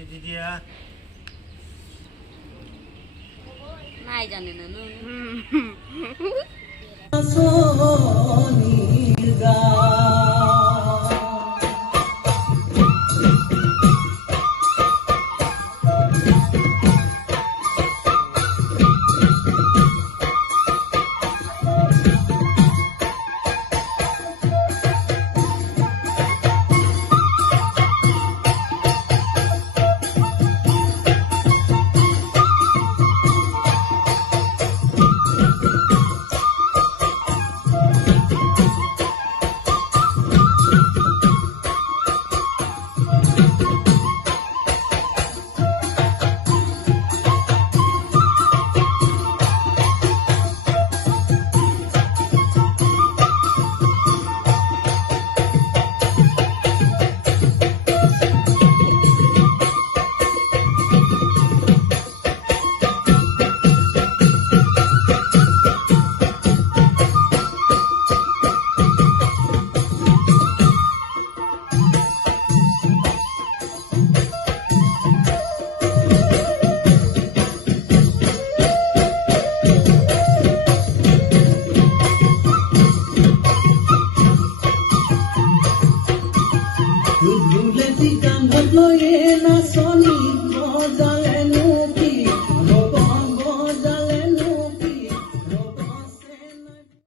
মাতি দি দিয়া নাই জানে না Hãy subscribe cho kênh Ghiền Mì Gõ để không bỏ lỡ